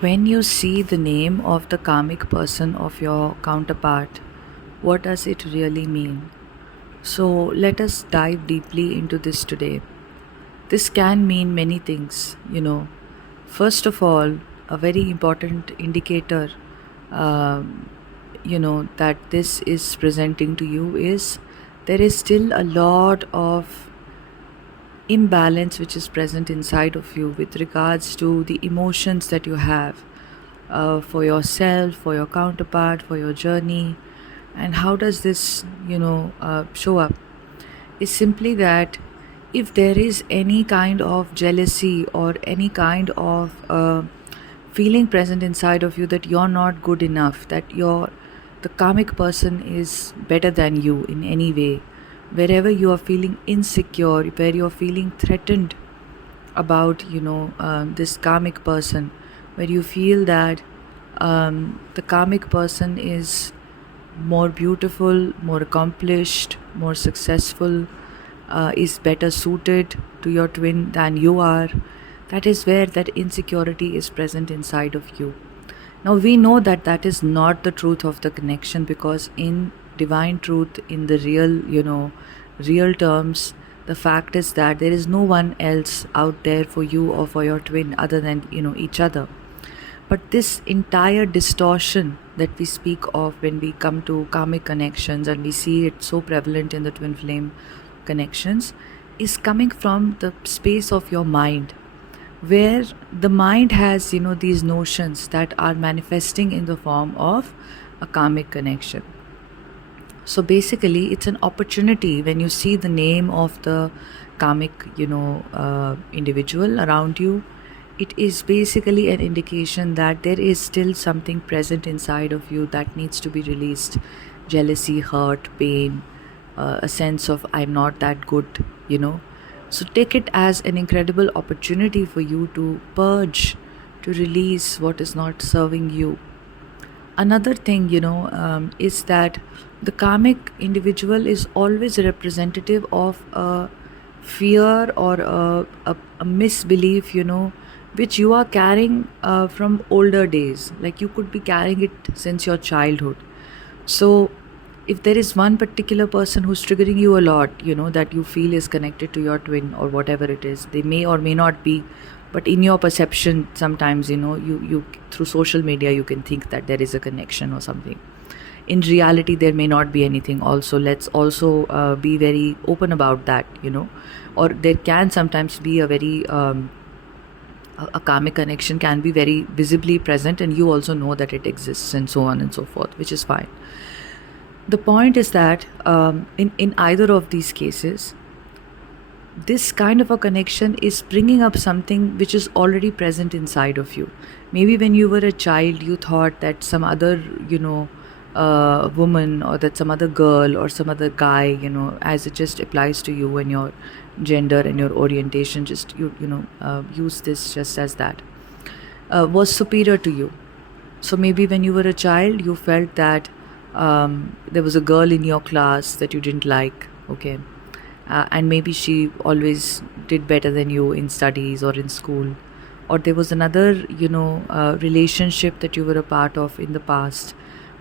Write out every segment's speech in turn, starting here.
When you see the name of the karmic person of your counterpart, what does it really mean? So, let us dive deeply into this today. This can mean many things. First of all, a very important indicator, um, that this is presenting to you is there is still a lot of imbalance which is present inside of you with regards to the emotions that you have for yourself, for your counterpart, for your journey. And how does this show up? Is simply that if there is any kind of jealousy or any kind of feeling present inside of you that you're not good enough, that the karmic person is better than you in any way, wherever you are feeling insecure, where you're feeling threatened about this karmic person, where you feel that the karmic person is more beautiful, more accomplished, more successful, is better suited to your twin than you are, that is where that insecurity is present inside of you. Now we know that that is not the truth of the connection, because in divine truth, in the real terms, the fact is that there is no one else out there for you or for your twin other than each other. But this entire distortion that we speak of when we come to karmic connections, and we see it so prevalent in the twin flame connections, is coming from the space of your mind, where the mind has these notions that are manifesting in the form of a karmic connection. So basically, it's an opportunity when you see the name of the karmic individual around you. It is basically an indication that there is still something present inside of you that needs to be released. Jealousy, hurt, pain, a sense of I'm not that good. So take it as an incredible opportunity for you to purge, to release what is not serving you. Another thing is that the karmic individual is always a representative of a fear or a misbelief, which you are carrying from older days. Like you could be carrying it since your childhood. So if there is one particular person who's triggering you a lot, that you feel is connected to your twin or whatever it is, they may or may not be, but in your perception, sometimes, you through social media, you can think that there is a connection or something. In reality, there may not be anything also. Let's also be very open about that. Or there can sometimes be a karmic connection can be very visibly present, and you also know that it exists, and so on and so forth, which is fine. The point is that in either of these cases, this kind of a connection is bringing up something which is already present inside of you. Maybe when you were a child, you thought that some other woman, or that some other girl or some other guy, as it just applies to you and your gender and your orientation, just use this just as that, was superior to you. So maybe when you were a child, you felt that there was a girl in your class that you didn't like, okay, and maybe she always did better than you in studies or in school. Or there was another relationship that you were a part of in the past,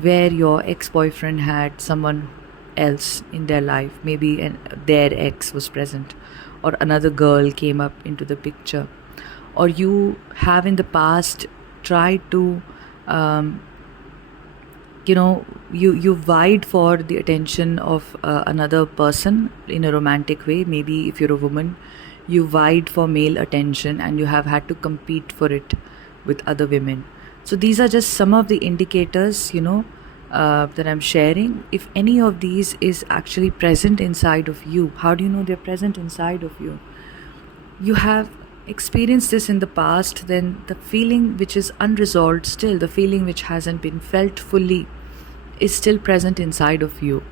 where your ex-boyfriend had someone else in their life, maybe their ex was present, or another girl came up into the picture. Or you have in the past tried to you vied for the attention of another person in a romantic way. Maybe if you're a woman, you vied for male attention and you have had to compete for it with other women. So these are just some of the indicators that I'm sharing. If any of these is actually present inside of you, how do you know they're present inside of you? You have experienced this in the past, then the feeling which is unresolved still, the feeling which hasn't been felt fully, is still present inside of you.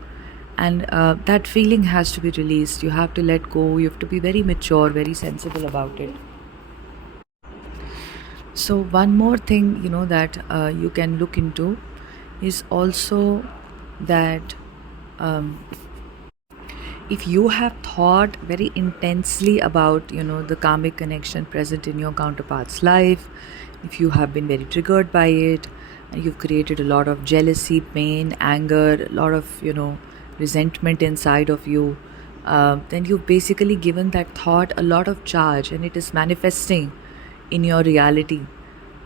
And that feeling has to be released. You have to let go. You have to be very mature, very sensible about it. So one more thing that you can look into is also that if you have thought very intensely about the karmic connection present in your counterpart's life, if you have been very triggered by it, and you've created a lot of jealousy, pain, anger, a lot of, resentment inside of you, then you've basically given that thought a lot of charge, and it is manifesting in your reality.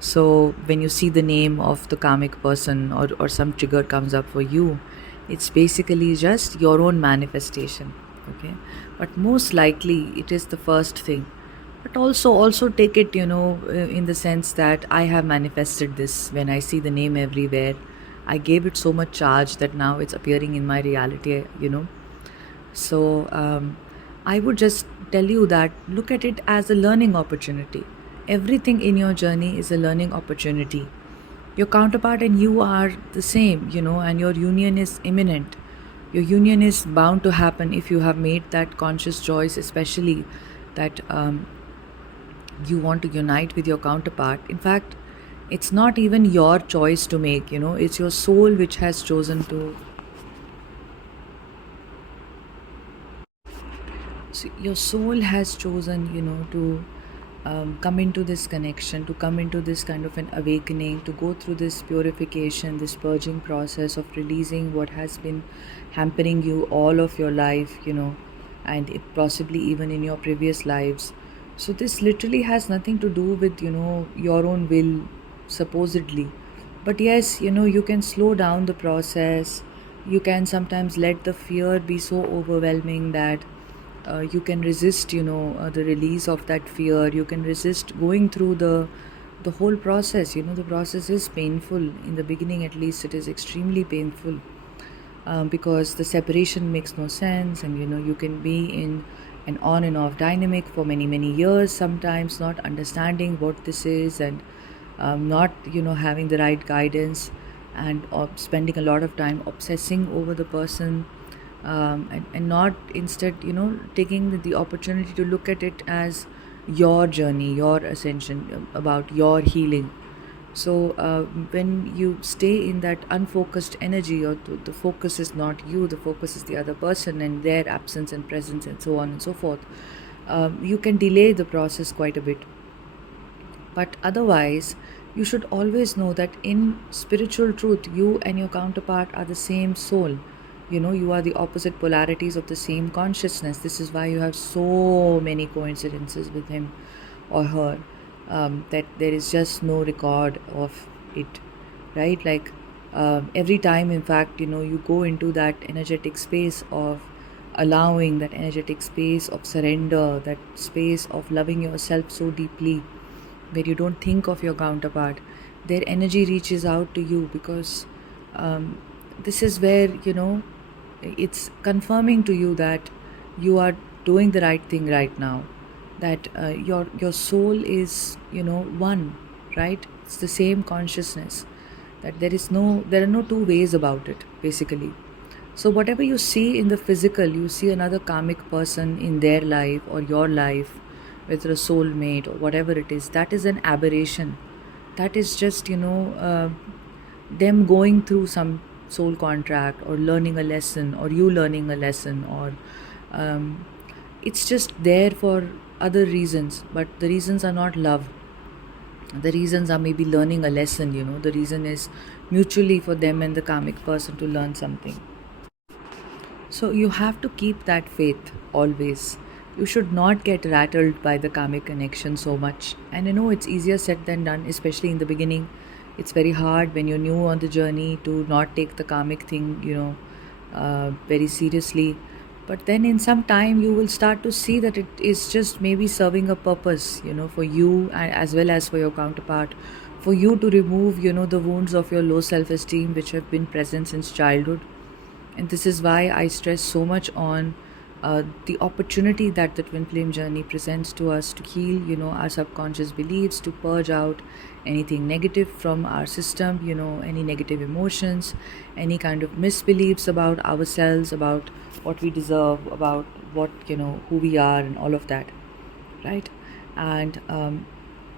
So when you see the name of the karmic person, or some trigger comes up for you, it's basically just your own manifestation. Okay. But most likely it is the first thing. But also take it, in the sense that I have manifested this. When I see the name everywhere, I gave it so much charge that now it's appearing in my reality. So I would just tell you that look at it as a learning opportunity. Everything in your journey is a learning opportunity. Your counterpart and you are the same, and your union is imminent. Your union is bound to happen if you have made that conscious choice, especially that you want to unite with your counterpart. In fact, it's not even your choice to make, it's your soul which has chosen to. So your soul has chosen, to come into this connection, to come into this kind of an awakening, to go through this purification, this purging process of releasing what has been hampering you all of your life, and it possibly even in your previous lives. So this literally has nothing to do with, your own will, supposedly. But yes, you can slow down the process. You can sometimes let the fear be so overwhelming that you can resist, the release of that fear. You can resist going through the whole process. The process is painful in the beginning. At least it is extremely painful, because the separation makes no sense, and you can be in an on and off dynamic for many years, sometimes not understanding what this is, and not having the right guidance, and spending a lot of time obsessing over the person, and not instead taking the opportunity to look at it as your journey, your ascension, about your healing. So when you stay in that unfocused energy, or the focus is not you, the focus is the other person and their absence and presence, and so on and so forth, you can delay the process quite a bit. But otherwise, you should always know that in spiritual truth, you and your counterpart are the same soul. You are the opposite polarities of the same consciousness. This is why you have so many coincidences with him or her, that there is just no record of it, right? Like every time, in fact, you go into that energetic space of allowing, that energetic space of surrender, that space of loving yourself so deeply, where you don't think of your counterpart, their energy reaches out to you, because this is where it's confirming to you that you are doing the right thing right now, that your soul is one, right? It's the same consciousness, that there are no two ways about it, basically. So whatever you see in the physical, you see another karmic person in their life or your life, whether a soulmate or whatever it is, that is an aberration. That is just them going through some soul contract, or learning a lesson, or you learning a lesson, or it's just there for other reasons, but the reasons are not love. The reasons are maybe learning a lesson. The reason is mutually for them and the karmic person to learn something. So you have to keep that faith always. You should not get rattled by the karmic connection so much. And it's easier said than done, especially in the beginning. It's very hard when you're new on the journey to not take the karmic thing, very seriously. But then in some time, you will start to see that it is just maybe serving a purpose, for you, and as well as for your counterpart, for you to remove, the wounds of your low self-esteem which have been present since childhood. And this is why I stress so much on the opportunity that the twin flame journey presents to us to heal, our subconscious beliefs, to purge out anything negative from our system, any negative emotions, any kind of misbeliefs about ourselves, about what we deserve, about what, who we are, and all of that, right? And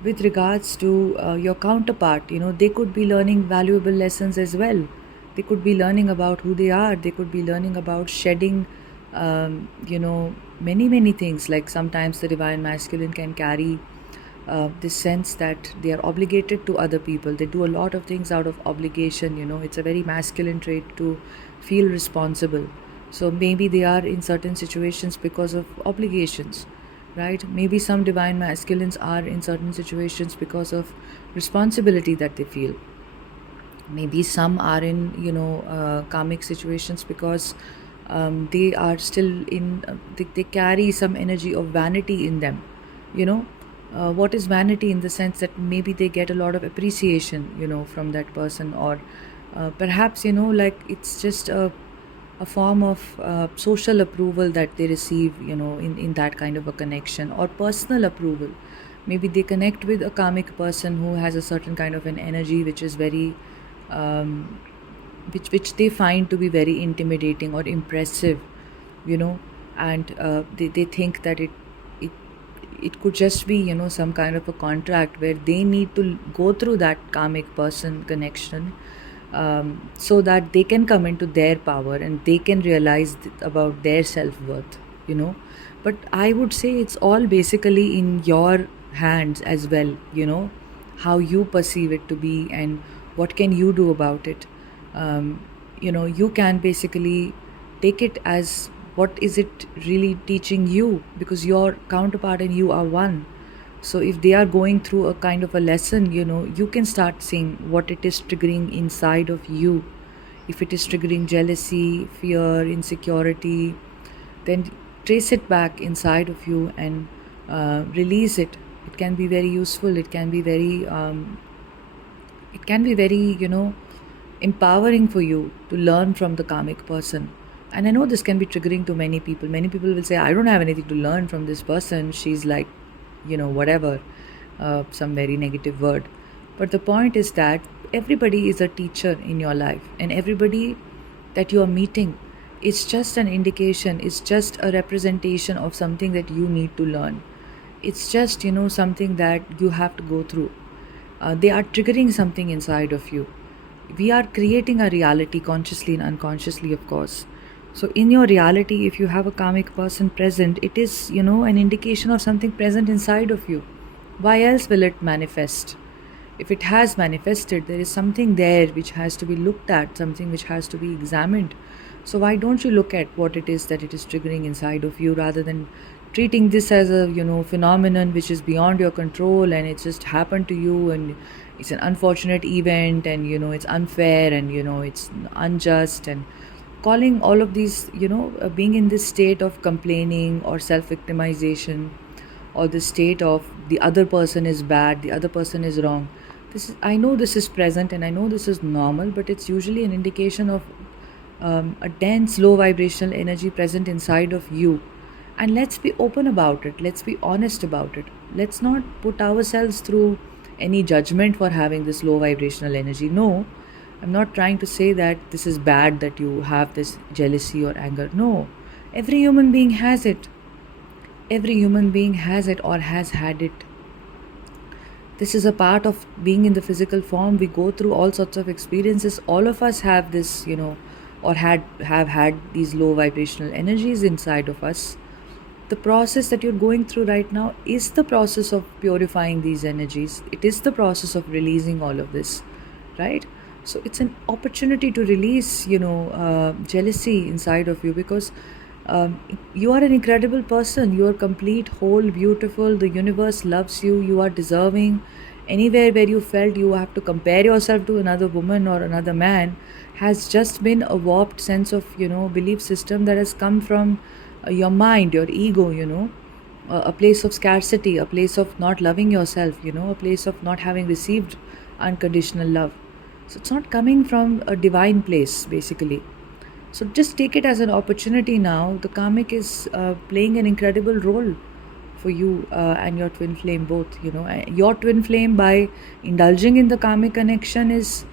with regards to your counterpart, they could be learning valuable lessons as well. They could be learning about who they are. They could be learning about shedding, many things. Like sometimes the divine masculine can carry this sense that they are obligated to other people. They do a lot of things out of obligation. It's a very masculine trait to feel responsible. So maybe they are in certain situations because of obligations, right? Maybe some divine masculines are in certain situations because of responsibility that they feel. Maybe some are in karmic situations because they are still in they carry some energy of vanity in them. you know what is vanity? In the sense that maybe they get a lot of appreciation from that person, or perhaps like it's just a form of social approval that they receive in that kind of a connection, or personal approval. Maybe they connect with a karmic person who has a certain kind of an energy which is very um, which they find to be very intimidating or impressive, you know and they think that it it could just be some kind of a contract where they need to go through that karmic person connection, so that they can come into their power and they can realize about their self-worth. you know but I would say it's all basically in your hands as well, how you perceive it to be and what can you do about it. You can basically take it as what is it really teaching you, because your counterpart and you are one. So if they are going through a kind of a lesson, you can start seeing what it is triggering inside of you. If it is triggering jealousy, fear, insecurity, then trace it back inside of you and release it. It can be very useful. It can be very empowering for you to learn from the karmic person. And I know this can be triggering to many people. Many people will say, I don't have anything to learn from this person. She's like, whatever, some very negative word. But the point is that everybody is a teacher in your life, and everybody that you are meeting is just an indication, it's just a representation of something that you need to learn. It's just, something that you have to go through. They are triggering something inside of you. We are creating a reality consciously and unconsciously, of course. So in your reality, if you have a karmic person present, it is an indication of something present inside of you. Why else will it manifest? If it has manifested, there is something there which has to be looked at, something which has to be examined. So why don't you look at what it is that it is triggering inside of you, rather than treating this as a phenomenon which is beyond your control and it just happened to you, and it's an unfortunate event, and it's unfair, and it's unjust, and calling all of these, being in this state of complaining or self victimization, or the state of the other person is bad, the other person is wrong. I know this is present and I know this is normal, but it's usually an indication of a dense low vibrational energy present inside of you. And let's be open about it, let's be honest about it. Let's not put ourselves through any judgment for having this low vibrational energy. No, I'm not trying to say that this is bad that you have this jealousy or anger. No, every human being has it. Every human being has it or has had it. This is a part of being in the physical form. We go through all sorts of experiences. All of us have this, or have had these low vibrational energies inside of us. The process that you're going through right now is the process of purifying these energies. It is the process of releasing all of this, right? So it's an opportunity to release, jealousy inside of you, because you are an incredible person. You are complete, whole, beautiful. The universe loves you. You are deserving. Anywhere where you felt you have to compare yourself to another woman or another man has just been a warped sense of, belief system that has come from your mind, your ego, a place of scarcity, a place of not loving yourself, a place of not having received unconditional love. So it's not coming from a divine place, basically. So just take it as an opportunity now. The karmic is playing an incredible role for you and your twin flame both. Your twin flame, by indulging in the karmic connection, is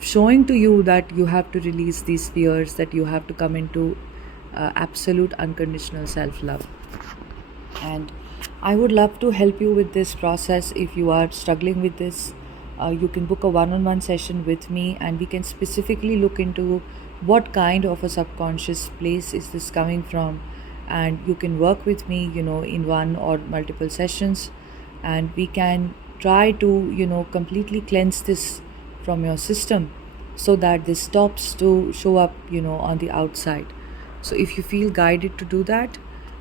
showing to you that you have to release these fears, that you have to come into absolute unconditional self-love. And I would love to help you with this process. If you are struggling with this, you can book a one-on-one session with me, and we can specifically look into what kind of a subconscious place is this coming from, and you can work with me in one or multiple sessions, and we can try to completely cleanse this from your system, so that this stops to show up on the outside. So if you feel guided to do that,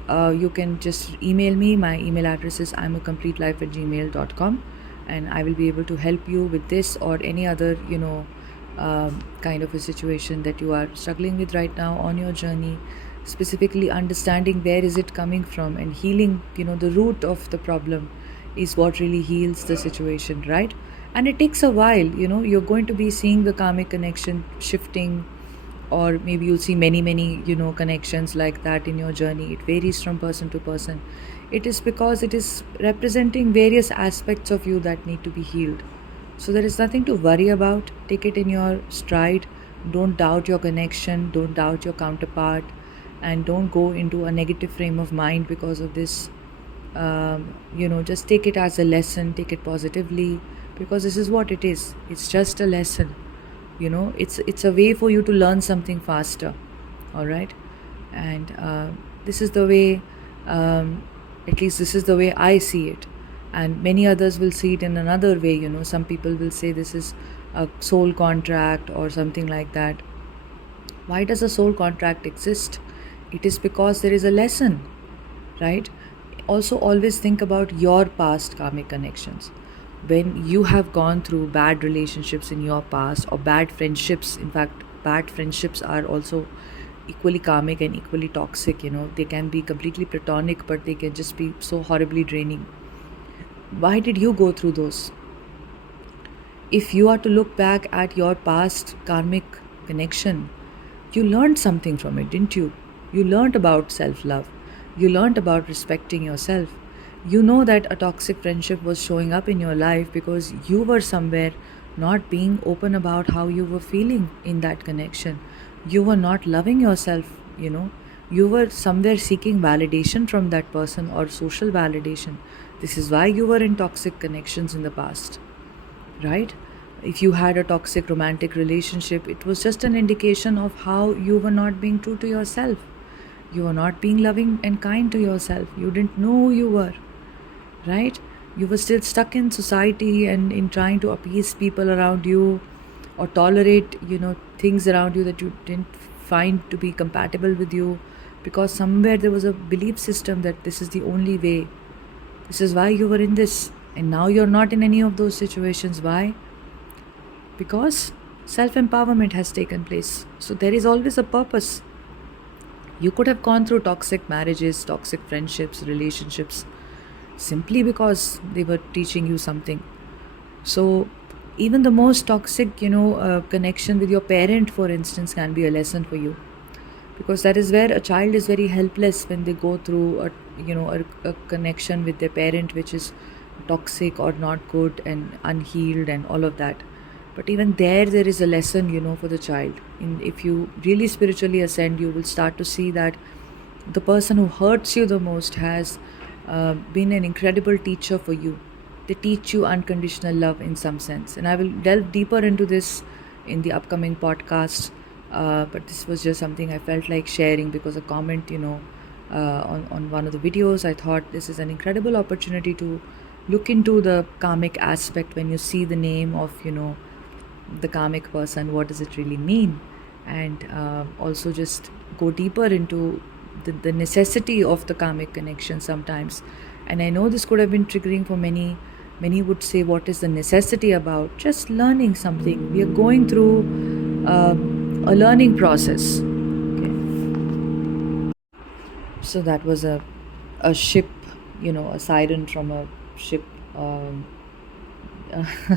you can just email me. My email address is imacompletelife@gmail.com, and I will be able to help you with this or any other kind of a situation that you are struggling with right now on your journey, specifically understanding where is it coming from and healing the root of the problem is what really heals the situation, right? And it takes a while. You're going to be seeing the karmic connection shifting, or maybe you'll see many connections like that in your journey. It varies from person to person. It is because it is representing various aspects of you that need to be healed. So there is nothing to worry about. Take it in your stride. Don't doubt your connection, don't doubt your counterpart, and don't go into a negative frame of mind because of this. Just take it as a lesson, take it positively, because this is what it is. It's just a lesson. It's a way for you to learn something faster. All right. And this is the way, at least this is the way I see it, and many others will see it in another way. Some people will say this is a soul contract or something like that. Why does a soul contract exist? It is because there is a lesson, right? Also, always think about your past karmic connections. When you have gone through bad relationships in your past, or bad friendships, in fact, bad friendships are also equally karmic and equally toxic. They can be completely platonic, but they can just be so horribly draining. Why did you go through those? If you are to look back at your past karmic connection, you learned something from it, didn't you? You learned about self love. You learned about respecting yourself. You know that a toxic friendship was showing up in your life because you were somewhere not being open about how you were feeling in that connection. You were not loving yourself. You were somewhere seeking validation from that person or social validation. This is why you were in toxic connections in the past, right? If you had a toxic romantic relationship, it was just an indication of how you were not being true to yourself. You were not being loving and kind to yourself. You didn't know who you were, right? You were still stuck in society and in trying to appease people around you, or tolerate things around you that you didn't find to be compatible with you, because somewhere there was a belief system that this is the only way. This is why you were in this, and now you're not in any of those situations. Why? Because self empowerment has taken place. So there is always a purpose. You could have gone through toxic marriages, toxic friendships, relationships, simply because they were teaching you something. So even the most toxic connection with your parent, for instance, can be a lesson for you, because that is where a child is very helpless when they go through a connection with their parent which is toxic or not good and unhealed and all of that. But even there is a lesson for the child. If you really spiritually ascend, you will start to see that the person who hurts you the most has been an incredible teacher for you. They teach you unconditional love in some sense, and I will delve deeper into this in the upcoming podcast. But this was just something I felt like sharing because a comment on one of the videos, I thought this is an incredible opportunity to look into the karmic aspect. When you see the name of the karmic person, what does it really mean? And also just go deeper into the necessity of the karmic connection sometimes. And I know this could have been triggering for many. Many would say, what is the necessity about? Just learning something. We are going through a learning process. Okay. So that was a ship, a siren from a ship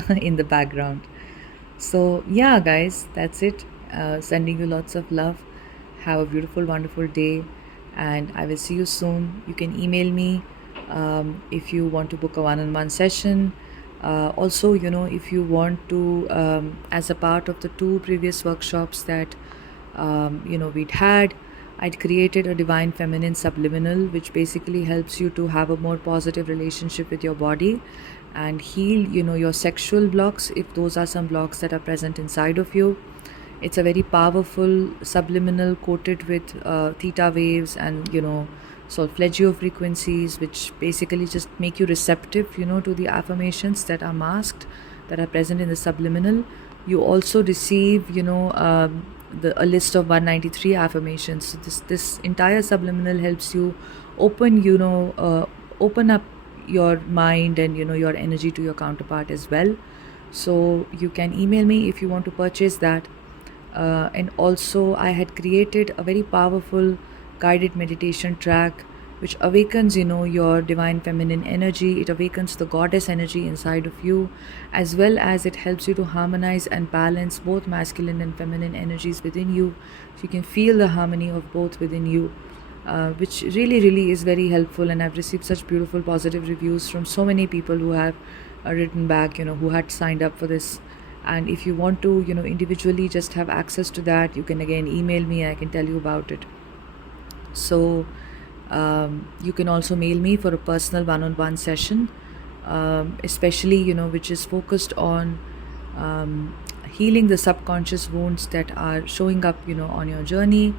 in the background. So, yeah, guys, that's it. Sending you lots of love. Have a beautiful, wonderful day, and I will see you soon. You can email me if you want to book a one-on-one session. Also, if you want to, as a part of the 2 previous workshops that we'd had, I'd created a divine feminine subliminal, which basically helps you to have a more positive relationship with your body and heal your sexual blocks, if those are some blocks that are present inside of you. It's a very powerful subliminal coated with theta waves and solfeggio frequencies, which basically just make you receptive, to the affirmations that are masked, that are present in the subliminal. You also receive, a list of 193 affirmations. So this entire subliminal helps you open, open up your mind and your energy to your counterpart as well. So you can email me if you want to purchase that. And also, I had created a very powerful guided meditation track which awakens, your divine feminine energy. It awakens the goddess energy inside of you, as well as it helps you to harmonize and balance both masculine and feminine energies within you. So you can feel the harmony of both within you. Which really, really is very helpful, and I've received such beautiful positive reviews from so many people who have written back, who had signed up for this. And if you want to, individually just have access to that, you can again email me. I can tell you about it. So you can also mail me for a personal one-on-one session, especially, which is focused on healing the subconscious wounds that are showing up, on your journey.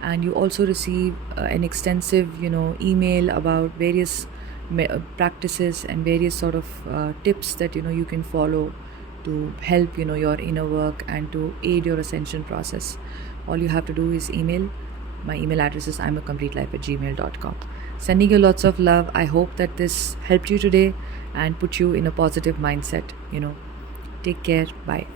And you also receive an extensive, email about various practices and various sort of tips that, you can follow to help, your inner work and to aid your ascension process. All you have to do is email. My email address is imacomplete@gmail.com. Sending you lots of love. I hope that this helped you today and put you in a positive mindset. Take care. Bye.